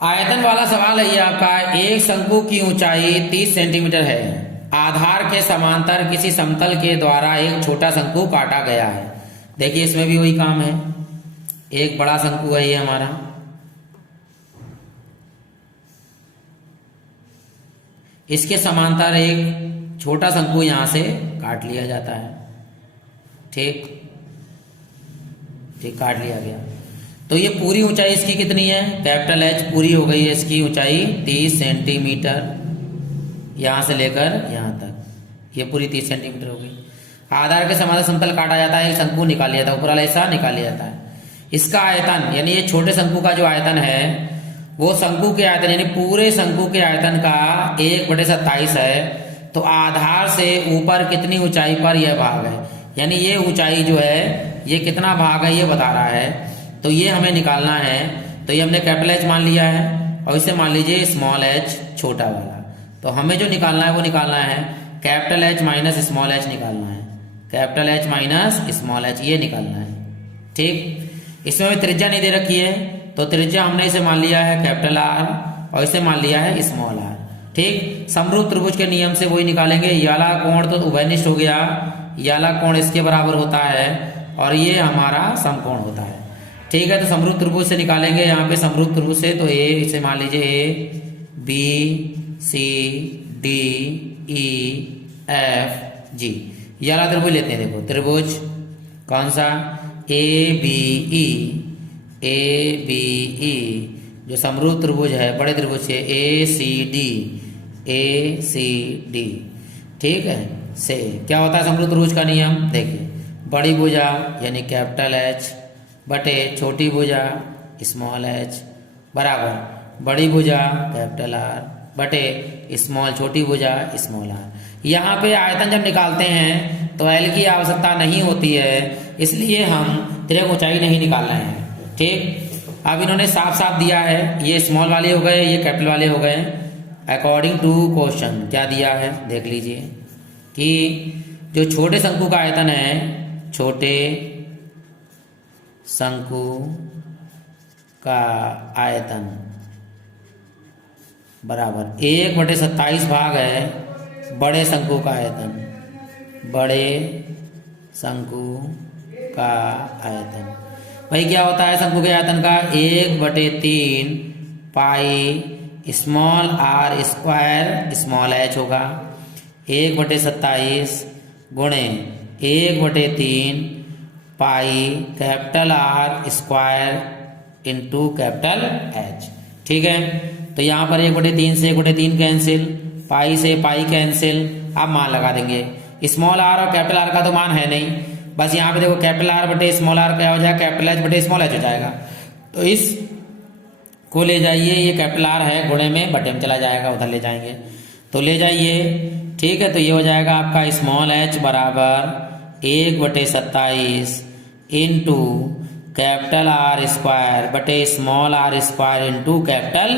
आयतन वाला सवाल है ये आपका। एक शंकु की ऊंचाई 30 सेंटीमीटर है। आधार के समांतर किसी समतल के द्वारा एक छोटा शंकु काटा गया है। देखिए इसमें भी वही काम है। एक बड़ा शंकु है ये हमारा, इसके समांतर एक छोटा शंकु यहां से काट लिया जाता है। ठीक ठीक, काट लिया गया। तो ये पूरी ऊंचाई इसकी कितनी है? कैपिटल एच पूरी हो गई है इसकी ऊंचाई 30 सेंटीमीटर, यहां से लेकर यहां तक ये पूरी 30 सेंटीमीटर हो गई। आधार के समांतर समतल काटा जाता है, एक शंकु निकाल लिया जाता है, ऊपर वाला हिस्सा निकाल लिया जाता है। इसका आयतन यानी ये छोटे शंकु का जो आयतन है वो शंकु के आयतन यानी पूरे शंकु के आयतन का 1/27 है। तो आधार से ऊपर कितनी ऊंचाई पर यह भाग है, यानी ये ऊंचाई जो है ये कितना भाग है ये बता रहा है। तो ये हमें निकालना है। तो ये हमने कैपिटल एच मान लिया है और इसे मान लीजिए स्मॉल एच छोटा वाला। तो हमें जो निकालना है वो निकालना है capital H minus small H निकालना है। Capital H minus small H ये निकालना है। ठीक, इसमें हमें त्रिज्या नहीं दे रखी है तो त्रिज्या हमने इसे मान लिया है कैपिटल आर और इसे मान लिया है स्मॉल आर। ठीक, समरूप त्रिभुज के नियम से वही निकालेंगे। ये वाला कोण तो उभयनिष्ठ हो गया, ये वाला कोण इसके बराबर होता है और ये हमारा समकोण होता है। ठीक है, तो समरूप त्रिभुज से निकालेंगे। यहाँ पे समरूप त्रिभुज से तो ए इसे मान लीजिए A B C D E F G, ये वाला त्रिभुज लेते हैं। देखो त्रिभुज कौन सा? ए बी ई, जो समरूप त्रिभुज है बड़े त्रिभुज से ए सी डी। ठीक है, से क्या होता है समरूप त्रिभुज का नियम? देखिए बड़ी भुजा यानी कैपिटल एच बटे छोटी भुजा स्मॉल एच बराबर बड़ी भुजा कैपिटल आर बटे स्मॉल छोटी भुजा स्मॉल आर। यहाँ पे आयतन जब निकालते हैं तो एल की आवश्यकता नहीं होती है, इसलिए हम तिर्यक ऊंचाई नहीं निकाल रहे हैं। ठीक, अब इन्होंने साफ साफ दिया है, ये स्मॉल वाले हो गए ये कैपिटल वाले हो गए। अकॉर्डिंग टू क्वेश्चन क्या दिया है देख लीजिए कि जो छोटे शंकु का आयतन है, छोटे शंकु का आयतन बराबर 1/27 भाग है बड़े शंकु का आयतन। बड़े शंकु का आयतन भाई क्या होता है शंकु के आयतन का? 1/3 pi small r square small h होगा। 1/27 गुणे 1/3 pi capital R square into capital H. ठीक है, तो यहाँ पर 1/3 से 1/3 कैंसिल, पाई से पाई कैंसिल। आप मान लगा देंगे। स्मॉल आर और कैपिटल आर का तो मान है नहीं, बस यहाँ पे देखो कैपिटल आर बटे स्मॉल आर क्या हो जाएगा? कैपिटल एच बटे स्मॉल एच हो जाएगा। तो इस को ले जाइए, ये कैपिटल आर है गुणे में बटे में चला जाएगा, उधर ले जाएंगे तो ले जाइए। ठीक है, तो ये हो जाएगा आपका स्मॉल एच बराबर 1/27 इंटू कैपिटल आर स्क्वायर बटे small r square into capital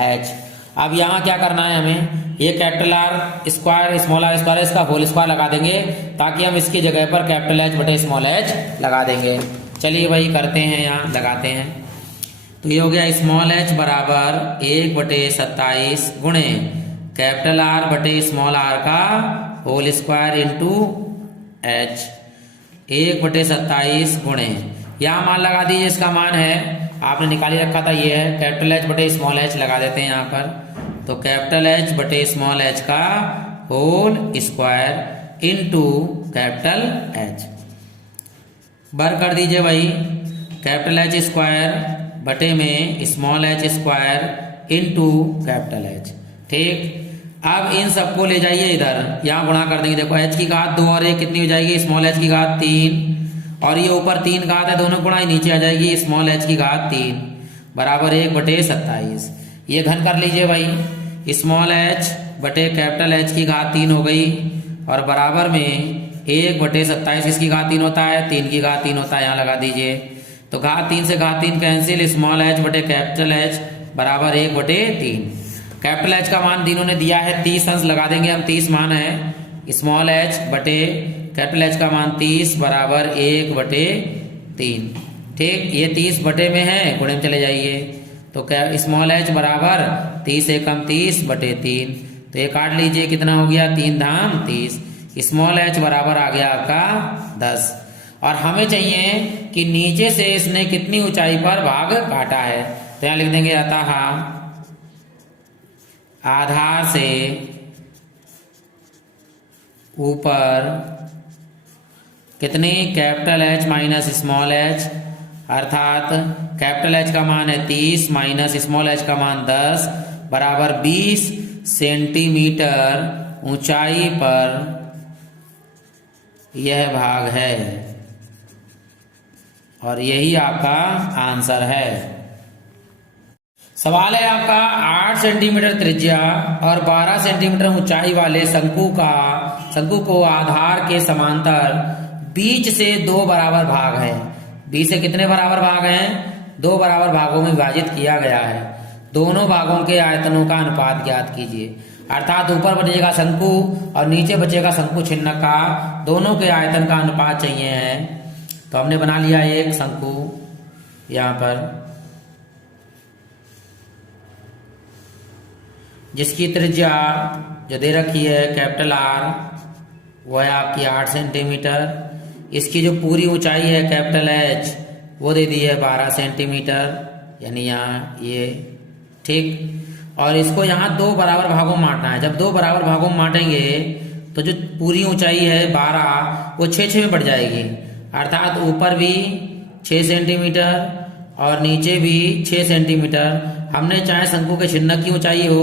H. अब यहाँ क्या करना है हमें? ये capital R square small r square इसका होल स्क्वायर लगा देंगे ताकि हम इसकी जगह पर कैपिटल एच बटे स्मॉल एच लगा देंगे। चलिए भाई करते हैं, यहाँ लगाते हैं। तो ये हो गया स्मॉल एच बराबर 1/27 गुणे कैपिटल आर बटे स्मॉल आर का होल स्क्वायर इंटू एच। 1/27 गुणे यहाँ मान लगा दीजिए, इसका मान है आपने निकाली रखा था, ये है कैपिटल एच बटे स्मॉल एच लगा देते हैं यहाँ पर। तो कैपिटल एच बटे स्मॉल एच का whole square into capital H बर कर दीजिए भाई। कैपिटल एच स्क्वायर बटे में small h square into capital H. ठीक, अब इन सबको ले जाइए इधर, यहाँ गुणा कर देंगे। देखो एच की घात 2 और 1 कितनी हो जाएगी? स्मॉल एच की घात 3 और ये ऊपर 3 घात है, दोनों गुणा ही नीचे आ जाएगी। स्मॉल एच की घात 3 बराबर 1/27। ये घन कर लीजिए भाई। स्मॉल एच बटे कैपिटल एच की घात 3 हो गई और बराबर में 1/27 इसकी घात 3 होता है, 3 की घात 3 होता है, यहाँ लगा दीजिए। तो घात 3 से घात 3 कैंसिल, स्मॉल एच बटे कैपिटल एच बराबर 1/3। कैपिटल एच का मान तीनों ने दिया है 30 अंश लगा देंगे हम, 30 मान है। स्मॉल एच बटे कैपिटल एच का मान 30 बराबर 1/3। ठीक, ये 30 बटे में है, गुणे में चले जाइए तो क्या स्मॉल एच बराबर 30 एकम 30/3, तो ये काट लीजिए, कितना हो गया 3 धाम 30। स्मॉल एच बराबर आ गया आपका 10। और हमें चाहिए कि नीचे से इसने कितनी ऊंचाई पर भाग काटा है, तो यहां लिख देंगे अतः आधार से ऊपर कितनी capital H minus small H, अर्थात कैपिटल एच का मान है 30 माइनस स्मॉल एच का मान 10 बराबर 20 सेंटीमीटर ऊंचाई पर यह भाग है, और यही आपका आंसर है। सवाल है आपका 8 सेंटीमीटर त्रिज्या और 12 सेंटीमीटर ऊंचाई वाले शंकु को आधार के समांतर बीच से 2 बराबर भाग है। बीच से कितने बराबर भाग हैं? 2 बराबर भागों में विभाजित किया गया है। दोनों भागों के आयतनों का अनुपात ज्ञात कीजिए, अर्थात ऊपर बचेगा शंकु और नीचे बचेगा शंकु छिन्नक का, दोनों के आयतन का अनुपात चाहिए है। तो हमने बना लिया एक शंकु यहां पर, जिसकी त्रिज्या जो दे रखी है कैपिटल आर, वह है आपकी 8 सेंटीमीटर। इसकी जो पूरी ऊंचाई है कैपिटल एच, वो दे दी है 12 सेंटीमीटर, यानी यहाँ ये, ठीक। और इसको यहाँ 2 बराबर भागों में बांटना है। जब 2 बराबर भागों में बांटेंगे तो जो पूरी ऊंचाई है 12, वो 6-6 में बढ़ जाएगी, अर्थात ऊपर भी 6 सेंटीमीटर और नीचे भी 6 सेंटीमीटर। हमने चाहे शंकु के छिन्नक की ऊंचाई हो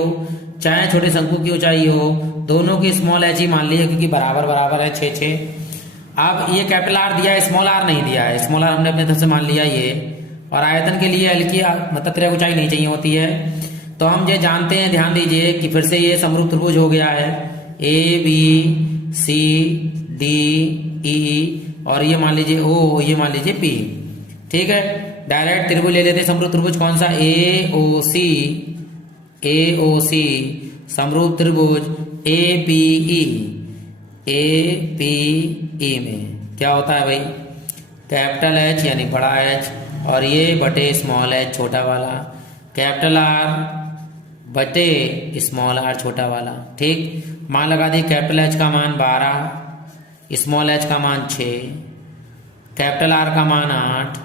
चाहे छोटे शंकु की ऊंचाई हो, दोनों की स्मॉल एच ही मान ली है, क्योंकि बराबर बराबर है 6-6। अब ये कैपिटल आर दिया है, स्मॉल आर नहीं दिया है। स्मॉल आर हमने अपने तरफ से मान लिया ये, और आयतन के लिए एल की मतलब त्रिज्या ऊंचाई नहीं चाहिए होती है। तो हम ये जानते हैं, ध्यान दीजिए कि फिर से ये समरूप त्रिभुज हो गया है, ABCDE, और ये मान लीजिए O, ये मान लीजिए P, ठीक है। डायरेक्ट त्रिभुज ले लेते हैं। समरूप त्रिभुज कौन सा? AOC समरूप त्रिभुज APE में क्या होता है भाई? कैपिटल एच यानी बड़ा एच, और ये बटे स्मॉल एच छोटा वाला, कैपिटल आर बटे स्मॉल आर छोटा वाला, ठीक। मान लगा दी, कैपिटल एच का मान 12, स्मॉल एच का मान 6, कैपिटल आर का मान 8,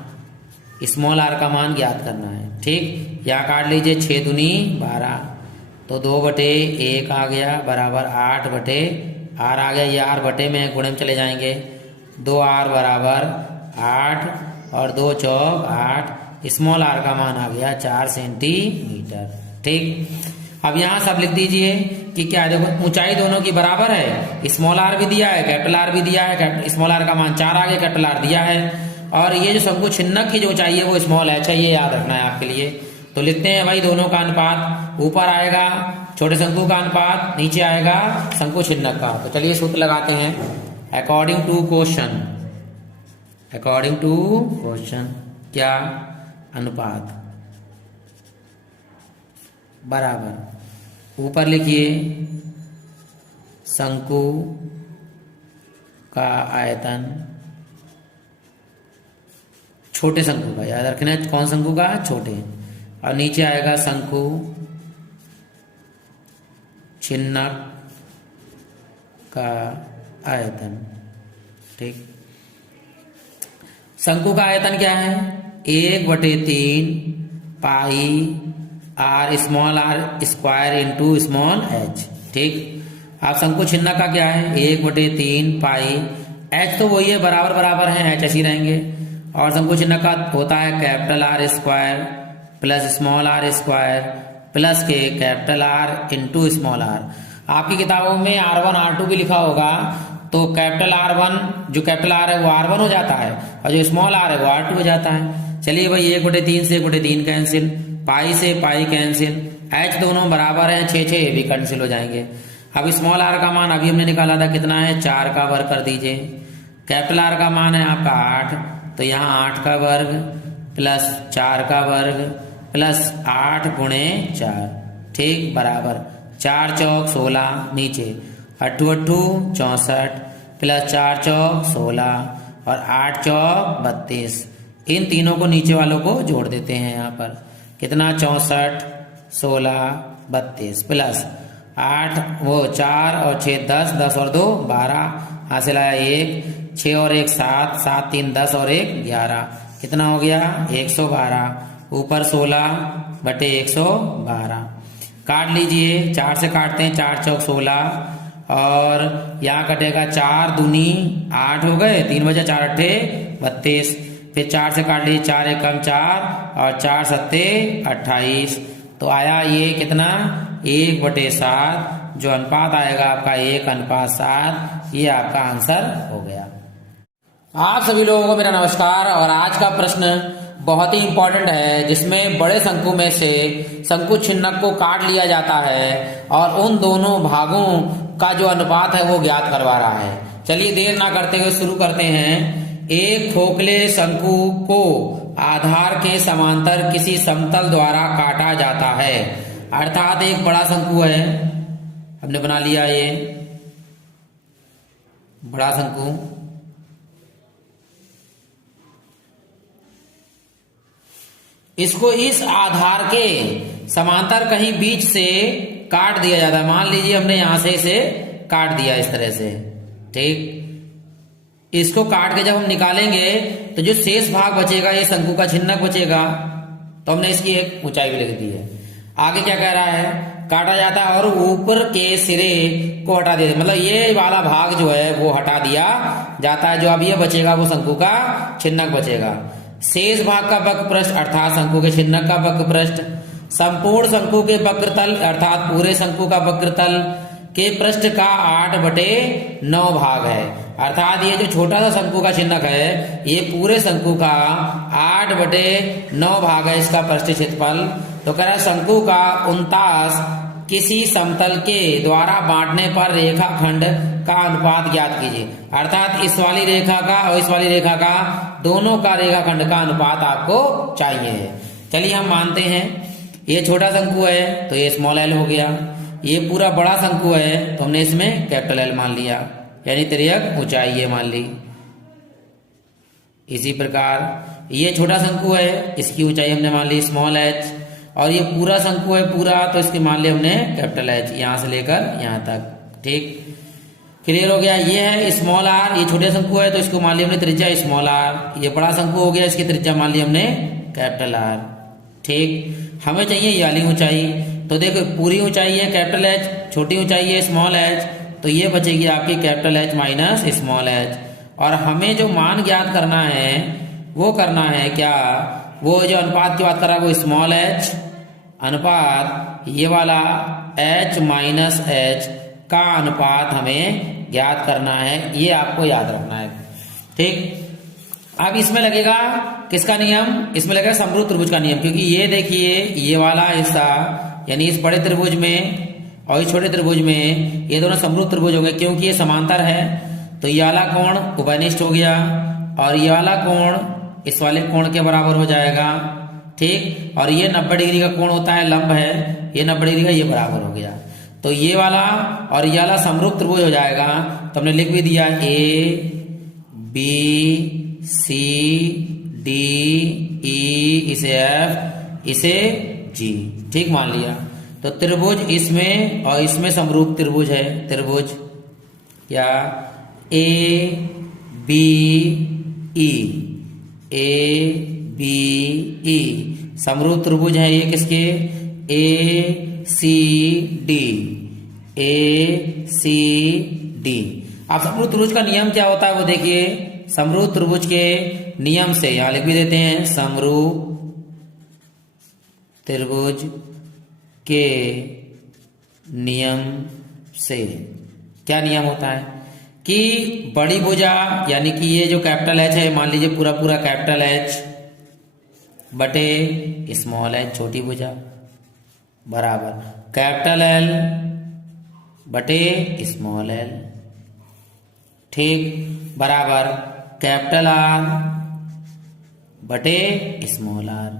स्मॉल आर का मान ज्ञात करना है, ठीक। यहाँ काट लीजिए 6 दूनी 12, तो 2/1 आ गया बराबर 8/r आ गया। ये r बटे में गुणे में चले जाएंगे, 2r बराबर 8 और 2 चौक 8। स्मॉल r का मान आ गया 4 सेंटीमीटर, ठीक। अब यहाँ सब लिख दीजिए कि क्या, देखो ऊंचाई दोनों की बराबर है, स्मॉल आर भी दिया है कैपिटल आर भी दिया है, स्मॉल आर का मान 4 आ गया, कैपिटल आर दिया है, और ये जो शंकु छिन्नक की जो ऊंचाई है वो स्मॉल एच है, ये याद रखना है आपके लिए। तो लिखते हैं भाई, दोनों का अनुपात, ऊपर आएगा छोटे शंकु का अनुपात, नीचे आएगा शंकु छिन्नक का। तो चलिए सूत्र लगाते हैं। अकॉर्डिंग टू क्वेश्चन क्या? अनुपात बराबर, ऊपर लिखिए शंकु का आयतन, छोटे शंकु का, याद रखना है कौन शंकु का? छोटे, और नीचे आएगा शंकु छिन्नक का आयतन, ठीक। शंकु का आयतन क्या है? 1/3 पाई r small r square into small h, ठीक। अब शंकु छिन्नक का क्या है? 1/3 पाई, h तो वही है, बराबर बराबर है, h ऐसे ही रहेंगे, और शंकु छिन्नक का होता है capital R square plus small r square plus के capital R into small r। आपकी किताबों में R1 R2 भी लिखा होगा, तो कैपिटल R1 जो कैपिटल R है वो R1 हो जाता है, और जो स्मॉल r है वो R2 हो जाता है। चलिए भाई, 1/3 से 1/3 कैंसिल, पाई से पाई कैंसिल, h दोनों बराबर हैं 6-6, ये भी कैंसिल हो जाएंगे। अब स्मॉल r का मान अभी हमने निकाला था, कितना है? 4 का वर्ग कर दीजिए। कैपिटल R का मान है आपका 8, तो यहाँ 8 का वर्ग प्लस 4 का वर्ग प्लस 8 गुणे 4, ठीक, बराबर 4 चौक 16, नीचे 8 8 64 प्लस 4 चौक 16 और 8 चौक 32। इन तीनों को नीचे वालों को जोड़ देते हैं यहाँ पर, कितना 64 16 32 प्लस 8 वो 4 और 6 10 10 और 2 12 हासिल आया 1 6 और 1 7 7 3 10 और 1 11 कितना हो गया 112 ऊपर 16 बटे 112 काट लीजिए 4 से काटते हैं 4 चौक 16 और यहाँ कटेगा 4 दूनी 8 हो गए 3 बजे 4 अट्ठे 32 फिर 4 से काट लीजिए 4 एकम 4 और 4 सत्ते 28 तो आया ये कितना 1/7 जो अनुपात आएगा आपका 1:7 ये आपका आंसर हो गया। आप सभी लोगों को मेरा नमस्कार और आज का प्रश्न बहुत ही इंपॉर्टेंट है जिसमें बड़े शंकु में से शंकु छिन्नक को काट लिया जाता है और उन दोनों भागों का जो अनुपात है वो ज्ञात करवा रहा है। चलिए देर ना करते हुए शुरू करते हैं। एक खोखले शंकु को आधार के समांतर किसी समतल द्वारा काटा जाता है, अर्थात एक बड़ा शंकु है, हमने बना लिया ये बड़ा शंकु, इसको इस आधार के समांतर कहीं बीच से काट दिया जाता है। मान लीजिए हमने यहां से इसे काट दिया इस तरह से, ठीक। इसको काट के जब हम निकालेंगे तो जो शेष भाग बचेगा ये शंकु का छिन्नक बचेगा, तो हमने इसकी एक ऊंचाई भी लिख दी है। आगे क्या कह रहा है, काटा जाता है और ऊपर के सिरे को हटा दिया, मतलब ये वाला भाग जो है वो हटा दिया जाता है, जो अब ये बचेगा वो शंकु का छिन्नक बचेगा। शेष भाग का वक्र पृष्ठ अर्थात शंकु के छिन्नक का वक्र पृष्ठ, संपूर्ण शंकु के वक्रतल अर्थात पूरे शंकु का वक्रतल के पृष्ठ का 8/9 भाग है, अर्थात ये जो छोटा सा शंकु का छिन्नक है ये पूरे शंकु का 8/9 भाग है इसका पृष्ठ क्षेत्रफल। तो कह रहा है शंकु का 49 किसी समतल के द्वारा बांटने पर रेखाखंड का अनुपात ज्ञात कीजिए, अर्थात इस वाली रेखा का और इस वाली रेखा का दोनों का रेखाखंड का अनुपात आपको चाहिए। चलिए हम मानते हैं ये छोटा शंकु है तो ये स्मॉल एल हो गया, ये पूरा बड़ा शंकु है तो हमने इसमें कैपिटल एल मान लिया, यानी तिर्यक ऊंचाई ये मान ली। इसी प्रकार ये छोटा शंकु है इसकी ऊंचाई हमने मान ली स्मॉल एच, और ये पूरा शंकु है पूरा तो इसके मान लिया हमने कैपिटल एच, यहां से लेकर यहां तक, ठीक। क्लियर हो गया। ये है स्मॉल आर, ये छोटे शंकु है तो इसको मान लिया हमने त्रिज्या स्मॉल आर, ये बड़ा शंकु हो गया इसकी त्रिज्या मान लिया हमने कैपिटल आर, ठीक। हमें चाहिए ये वाली ऊंचाई, तो देखो पूरी ऊंचाई है कैपिटल एच, छोटी ऊंचाई है स्मॉल एच, तो ये बचेगी आपकी capital H minus small H. और हमें जो मान ज्ञात करना है वो करना है क्या, वो जो अनुपात की बात कर रहा है वो स्मॉल एच अनुपात ये वाला एच माइनस एच का अनुपात हमें ज्ञात करना है, ये आपको याद रखना है, ठीक। अब इसमें लगेगा किसका नियम, इसमें लगेगा समरूप त्रिभुज का नियम, क्योंकि ये देखिए ये वाला हिस्सा यानी इस बड़े त्रिभुज में और इस छोटे त्रिभुज में ये दोनों समरूप त्रिभुज होंगे, क्योंकि ये समांतर है तो ये वाला कोण उभयनिष्ठ हो गया और ये वाला कोण इस वाले कोण के बराबर हो जाएगा, ठीक। और ये 90 डिग्री का कोण होता है, लंब है, ये 90 डिग्री का ये बराबर हो गया, तो ये वाला और ये वाला समरूप त्रिभुज हो जाएगा। तो हमने लिख भी दिया A B C D E इसे F इसे G, ठीक मान लिया। तो त्रिभुज इसमें और इसमें समरूप त्रिभुज है, त्रिभुज या A B E A B E समरूप त्रिभुज है ये किसके A C D A C D। अब समरूप त्रिभुज का नियम क्या होता है वो देखिए, समरूप त्रिभुज के नियम से यहां लिख भी देते हैं, समरूप त्रिभुज के नियम से क्या नियम होता है कि बड़ी भुजा यानी कि ये जो कैपिटल एच है मान लीजिए पूरा पूरा कैपिटल एच बटे स्मॉल एच छोटी भुजा बराबर कैपिटल एल बटे स्मॉल एल, ठीक, बराबर कैपिटल आर बटे स्मॉल आर,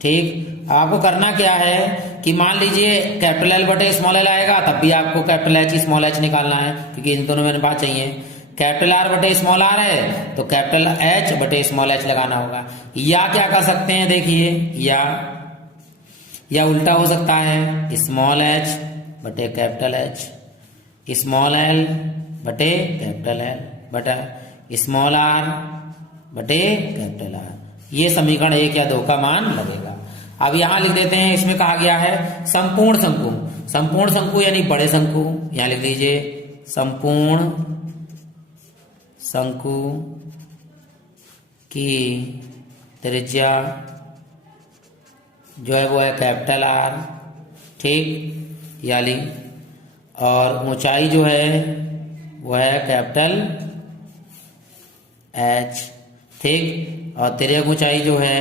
ठीक। आपको करना क्या है कि मान लीजिए कैपिटल एल बटे स्मॉल एल आएगा तब भी आपको कैपिटल एच स्मॉल एच निकालना है, क्योंकि इन दोनों में बात चाहिए। कैपिटल आर बटे स्मॉल आर है तो कैपिटल एच बटे स्मॉल एच लगाना होगा, या क्या कर सकते हैं देखिए, या या उल्टा हो सकता है स्मॉल एच बटे कैपिटल एच, स्मॉल एल बटे कैपिटल एल बटा स्मॉल आर बटे कैपिटल आर। ये समीकरण 1 या 2 का मान लगेगा। अब यहां लिख देते हैं, इसमें कहा गया है संपूर्ण शंकु, संपूर्ण शंकु यानी बड़े शंकु, यहां लिख लीजिए संपूर्ण शंकु की त्रिज्या जो है वो है कैपिटल आर, ठीक, यानी और ऊंचाई जो है वो है कैपिटल एच, ठीक, और तिर्यक ऊंचाई जो है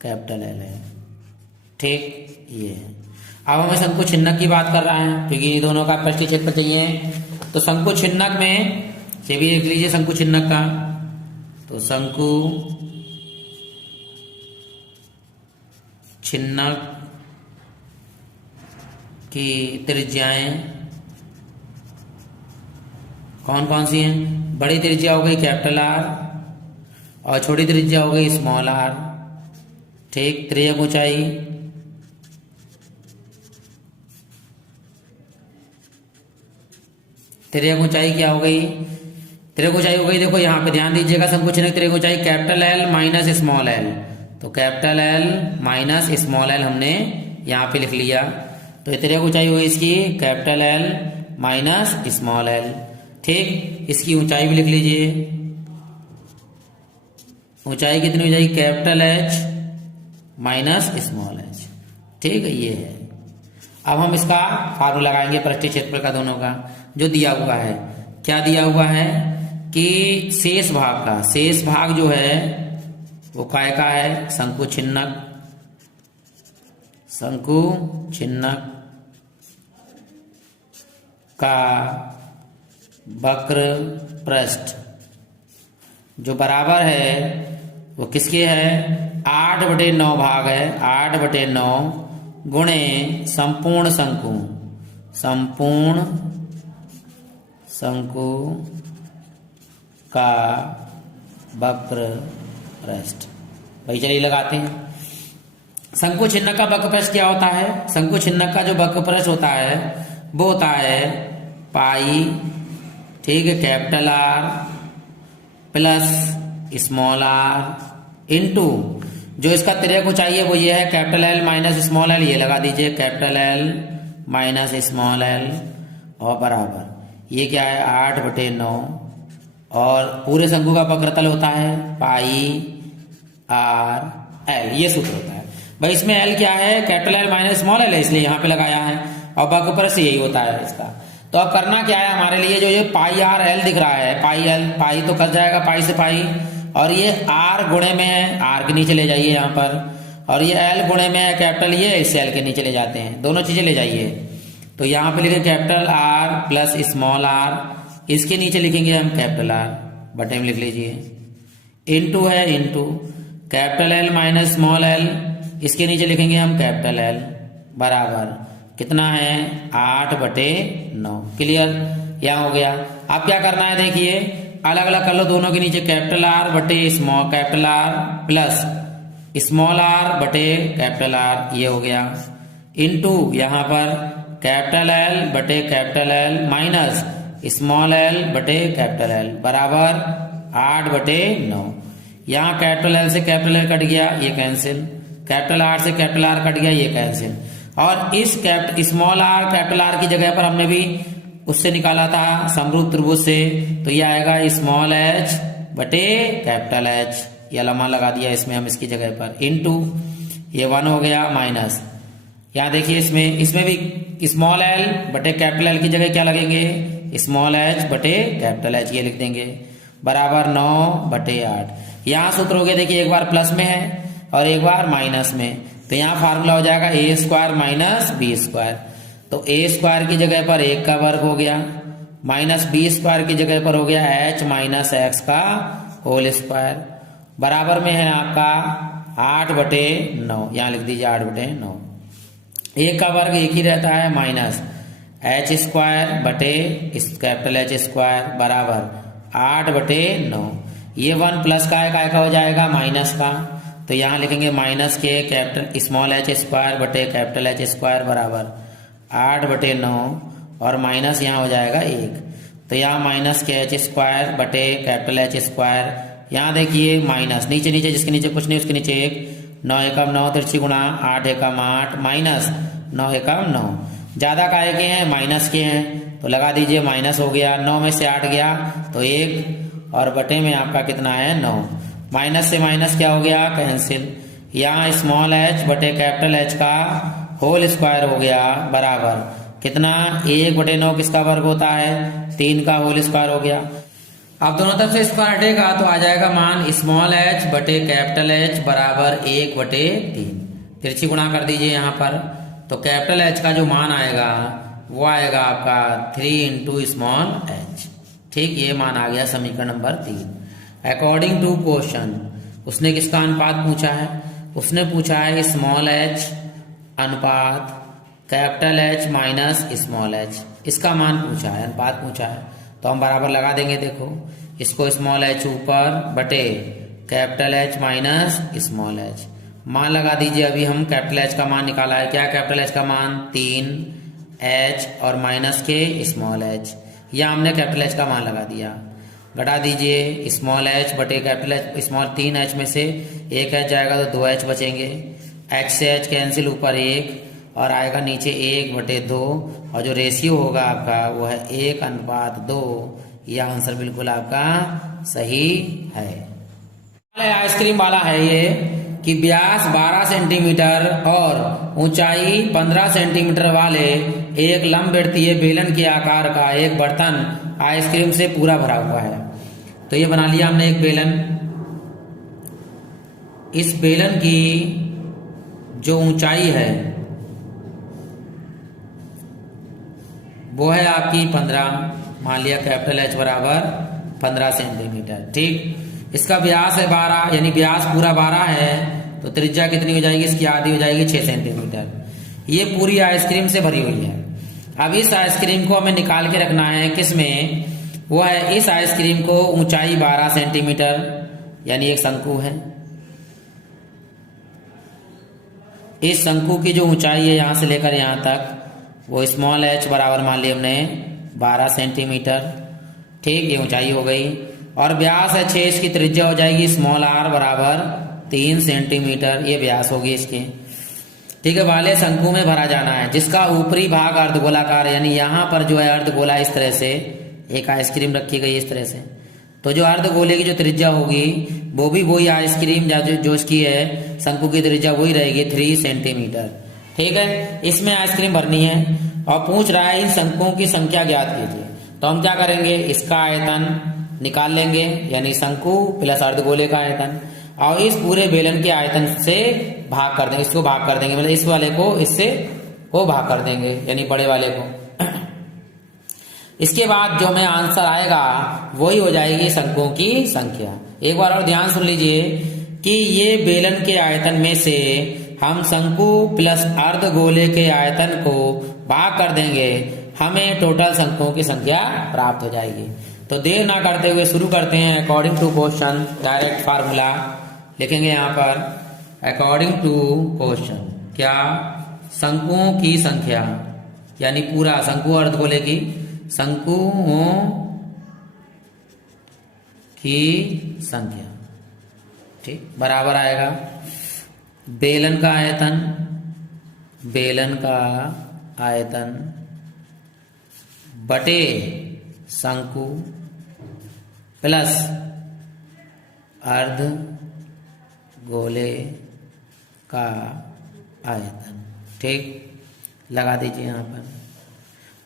कैपिटल एल है, ठीक, ये है। अब हमें शंकु छिन्नक की बात कर रहा है क्योंकि ये दोनों का पृष्ठीय क्षेत्र चाहिए। तो शंकु छिन्नक में से भी देख लीजिए शंकु छिन्नक का, तो शंकु छिन्नक की त्रिज्याएं कौन कौन सी हैं? बड़ी त्रिज्या हो गई कैपिटल आर और छोटी त्रिज्या हो गई स्मॉल आर, ठीक। तिर्यक ऊंचाई तिर्यक ऊंचाई क्या हो गई? तिर्यक ऊंचाई हो गई, देखो यहाँ पे ध्यान दीजिएगा, शंकु छिन्नक तिर्यक ऊंचाई capital L minus small L, तो capital L minus small L हमने यहाँ पे लिख लिया। तो तिर्यक ऊंचाई हुई इसकी capital L minus small L, ठीक। इसकी ऊंचाई भी लिख लीजिए, ऊंचाई कितनी हो जाएगी? Capital H minus small H, ठीक है, ये है। अब हम इसका फार्मूला लगाएंगे पृष्ठीय क्षेत्रफल का दोनों का, जो दिया हुआ है। क्या दिया हुआ है कि शेष भाग का, शेष भाग जो है वो काय का है? शंकु छिन्नक, शंकु छिन्नक का वक्र पृष्ठ जो बराबर है वो किसके है? 8/9 भाग है, 8/9 गुणे संपूर्ण शंकु, संपूर्ण शंकु का वक्र पृष्ठ। भाई चलिए लगाते हैं। शंकु छिन्नक का वक्र पृष्ठ क्या होता है? शंकु छिन्नक का जो वक्र पृष्ठ होता है वो होता है पाई, ठीक है, capital R plus small r into जो इसका तिर्यक ऊंचाई है वो ये है capital L minus small l, ये लगा दीजिए capital L minus small l और बराबर ये क्या है? 8/9 और पूरे शंकु का वक्रतल होता है पाई आर एल, ये सूत्र होता है। भाई इसमें एल क्या है? Capital L minus small L है, इसलिए यहाँ पे लगाया है और वक्र पृष्ठ यही होता है इसका। तो अब करना क्या है हमारे लिए? जो ये पाई आर एल दिख रहा है, पाई एल, पाई तो कट जाएगा पाई से पाई, और ये आर गुणे में है, आर के नीचे ले जाइए यहाँ पर, और ये एल गुणे में है कैपिटल, ये इस एल के नीचे ले जाते हैं, दोनों चीजें ले जाइए। तो यहाँ पे लिखे capital R plus small r, इसके नीचे लिखेंगे हम कैपिटल आर, बटे में लिख लीजिए, इंटू है into capital L minus small L, इसके नीचे लिखेंगे हम कैपिटल एल, बराबर कितना है? 8/9। क्लियर? यहाँ हो गया। अब क्या करना है देखिए, अलग अलग कर लो, दोनों के नीचे कैपिटल आर बटे small capital R plus small r बटे कैपिटल आर, ये हो गया, इंटू यहाँ पर कैपिटल एल बटे capital L minus small l बटे कैपिटल एल बराबर 8/9। यहाँ कैपिटल एल से कैपिटल एल कट गया, ये कैंसिल, कैपिटल आर से कैपिटल आर कट गया, ये कैंसिल, और इस स्मॉल आर कैपिटल आर की जगह पर हमने भी उससे निकाला था समरूप त्रिभुज से, तो ये आएगा स्मॉल एच बटे कैपिटल एच, ये लम्हा लगा दिया इसमें हम इसकी जगह पर, इंटू ये 1 हो गया माइनस, यहाँ देखिए इसमें भी स्मॉल एल बटे कैपिटल एल की जगह क्या लगेंगे? स्मॉल एच बटे कैपिटल एच, ये लिख देंगे, बराबर 9/8। यहाँ सूत्र हो गया देखिए, एक बार प्लस में है और एक बार माइनस में, तो यहाँ फार्मूला हो जाएगा a² माइनस b², तो a² की जगह पर 1 का वर्ग हो गया, माइनस b² की जगह पर हो गया h माइनस x का होल स्क्वायर, बराबर में है आपका 8/9, यहाँ लिख दीजिए 8/9। 1 का वर्ग 1 ही रहता है, माइनस h² बटे कैपिटल H² बराबर 8/9। ये 1 प्लस का है, काय का हो जाएगा? माइनस का, तो यहाँ लिखेंगे माइनस के कैपिटल स्मॉल एच स्क्वायर बटे कैपिटल एच स्क्वायर बराबर 8/9 और माइनस यहाँ हो जाएगा 1। तो यहाँ माइनस के एच स्क्वायर बटे कैपिटल एच स्क्वायर, यहाँ देखिए माइनस नीचे नीचे जिसके नीचे कुछ नहीं उसके नीचे 1, 9 एकम 9 तिरछी गुणा 8 एकम 8 माइनस 9 एकम 9। ज़्यादा काहे के हैं? माइनस के हैं, तो लगा दीजिए माइनस हो गया, 9 में से 8 गया तो 1 और बटे में आपका कितना है 9। माइनस से माइनस क्या हो गया? कैंसिल। यहाँ स्मॉल एच बटे कैपिटल एच का होल स्क्वायर हो गया बराबर कितना? 1/9 किसका वर्ग होता है? 3 का होल स्क्वायर हो गया। अब दोनों तरफ से स्क्वायर हटेगा तो आ जाएगा मान स्मॉल एच बटे कैपिटल एच बराबर 1/3। तिरछी गुणा कर दीजिए यहाँ पर, तो कैपिटल एच का जो मान आएगा वो आएगा आपका 3 × स्मॉल एच। ठीक, ये मान आ गया समीकरण नंबर 3। अकॉर्डिंग टू क्वेश्चन उसने किसका अनुपात पूछा है? उसने पूछा है स्मॉल एच अनुपात capital H minus small H, इसका मान पूछा है, अनुपात पूछा है, तो हम बराबर लगा देंगे। देखो इसको स्मॉल एच ऊपर बटे capital H minus small H, मान लगा दीजिए। अभी हम कैपिटल एच का मान निकाला है, क्या कैपिटल एच का मान 3h और माइनस के स्मॉल एच, या हमने कैपिटल एच का मान लगा दिया। घटा दीजिए स्मॉल एच बटे कैपिटल एच, स्मॉल 3h में से 1h जाएगा तो 2h बचेंगे, h से h कैंसिल, ऊपर 1 और आएगा नीचे 1/2 और जो रेशियो होगा आपका वो है 1:2। यह आंसर बिल्कुल आपका सही है। आइसक्रीम वाला है ये कि व्यास 12 सेंटीमीटर और ऊंचाई 15 सेंटीमीटर वाले एक लंबवृत्तीय बेलन के आकार का एक बर्तन आइसक्रीम से पूरा भरा हुआ है। तो ये बना लिया हमने एक बेलन। इस बेलन की जो ऊंचाई है वो है आपकी 15, मान लिया कैपिटल एच बराबर 15 सेंटीमीटर। ठीक, इसका व्यास है 12, यानी व्यास पूरा 12 है तो त्रिज्या कितनी हो जाएगी? इसकी आधी हो जाएगी 6 सेंटीमीटर। ये पूरी आइसक्रीम से भरी हुई है। अब इस आइसक्रीम को हमें निकाल के रखना है किसमें? वो है इस आइसक्रीम को ऊंचाई 12 सेंटीमीटर यानी एक शंकु है। इस शंकु की जो ऊंचाई है यहां से लेकर यहां तक वो स्मॉल एच बराबर मान लिया हमने 12 सेंटीमीटर। ठीक, ये ऊंचाई हो गई और व्यास है 6, इसकी त्रिज्या हो जाएगी स्मॉल आर बराबर 3 सेंटीमीटर, ये व्यास होगी इसकी। ठीक है, वाले शंकु में भरा जाना है जिसका ऊपरी भाग अर्धगोलाकार, यानी यहाँ पर जो है अर्धगोला इस तरह से एक आइसक्रीम रखी गई इस तरह से, तो जो अर्धगोले की जो त्रिज्या होगी वो भी वही आइसक्रीम जो इसकी है शंकु की त्रिज्या वही रहेगी 3 सेंटीमीटर। ठीक है, इसमें आइसक्रीम भरनी है और पूछ रहा है इन शंकुओं की संख्या ज्ञात कीजिए। तो हम क्या करेंगे? इसका आयतन निकाल लेंगे, यानी शंकु प्लस अर्धगोले का आयतन, और इस पूरे बेलन के आयतन से भाग कर देंगे, इसको भाग कर देंगे, मतलब इस वाले को इससे वो भाग कर देंगे, यानी बड़े वाले को। इसके बाद जो हमें आंसर आएगा वही हो जाएगी शंकुओं की संख्या। एक बार और ध्यान सुन लीजिए कि ये बेलन के आयतन में से हम शंकु प्लस अर्धगोले के आयतन को भाग कर देंगे, हमें टोटल शंकुओं की संख्या प्राप्त हो जाएगी। तो देर ना करते हुए शुरू करते हैं। According to question direct formula लिखेंगे यहाँ पर। अकॉर्डिंग टू क्वेश्चन क्या? शंकुओं की संख्या यानी पूरा शंकु अर्धगोले की शंकुओं की संख्या, ठीक, बराबर आएगा बेलन का आयतन बटे शंकु प्लस अर्ध गोले का आयतन। ठीक, लगा दीजिए यहाँ पर।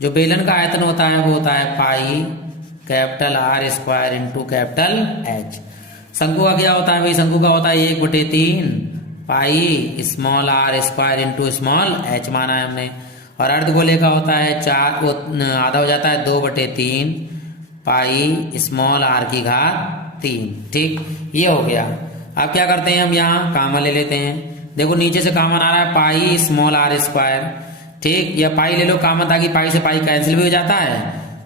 जो बेलन का आयतन होता है वो होता है पाई capital R square into capital H. शंकु का क्या होता है भाई? शंकु का होता है 1/3 pi small r square into small h माना है हमने। और अर्धगोले का होता है 4, आधा हो जाता है 2/3 पाई स्मॉल आर की घात 3। ठीक, ये हो गया। अब क्या करते हैं हम यहाँ कामा ले लेते हैं। देखो नीचे से कामन आ रहा है पाई स्मॉल आर स्क्वायर, ठीक, या पाई ले लो कामन ताकि पाई से पाई कैंसिल भी हो जाता है।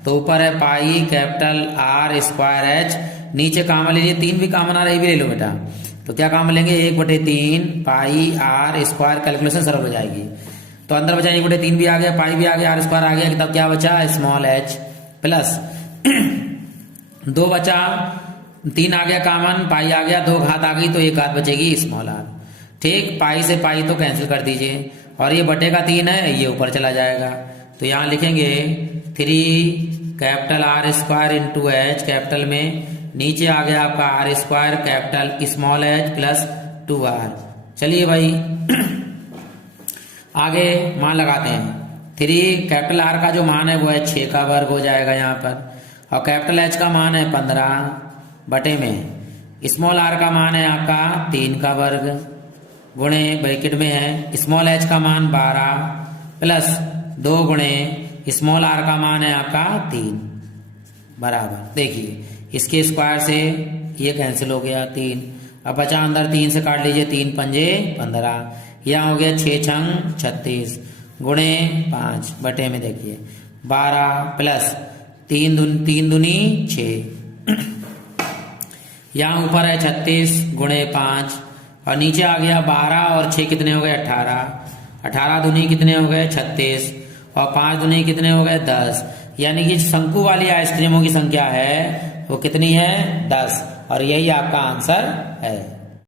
तो ऊपर है पाई कैपिटल आर स्क्वायर एच, नीचे कामन लीजिए 3 भी कामन आ रहा है, ये भी ले लो बेटा। तो क्या काम लेंगे, 1/3 पाई आर स्क्वायर, कैलकुलेशन सरल हो जाएगी। तो अंदर बचा 1/3 भी आ गया, पाई भी आ गया, आर स्क्वायर आ गया, तब क्या बचा स्मॉल एच प्लस 2 बचा, 3 आ गया कॉमन, पाई आ गया, 2 घात आ गई तो 1 घात बचेगी स्मॉल आर। ठीक, पाई से पाई तो कैंसिल कर दीजिए और ये बटे का 3 है, ये ऊपर चला जाएगा। तो यहाँ लिखेंगे 3 capital R square into H capital में, नीचे आ गया आपका R square capital small h plus 2r। चलिए भाई आगे मान लगाते हैं। 3 कैपिटल आर का जो मान है वो है 6 का वर्ग हो जाएगा यहाँ पर, और कैपिटल एच का मान है 15 बटे में स्मॉल आर का मान है आपका 3 का वर्ग गुणे ब्रैकेट में है स्मॉल एच का मान 12 प्लस 2 गुणे स्मॉल आर का मान है आपका 3 बराबर। देखिए इसके स्क्वायर से ये कैंसिल हो गया 3, अब बचा अंदर 3 से काट लीजिए, 3 पंजे 15, यहाँ हो गया 6 छंग 36 गुणे 5 बटे में देखिए 12 प्लस 3 दूनी 6 यहाँ ऊपर है 36 गुणे 5 और नीचे आ गया 12 और 6 कितने हो गए 18, 18 दूनी कितने हो गए 36 और 5 दूनी कितने हो गए 10, यानी कि शंकु वाली आइसक्रीमों की संख्या है वो कितनी है 10, और यही आपका आंसर है।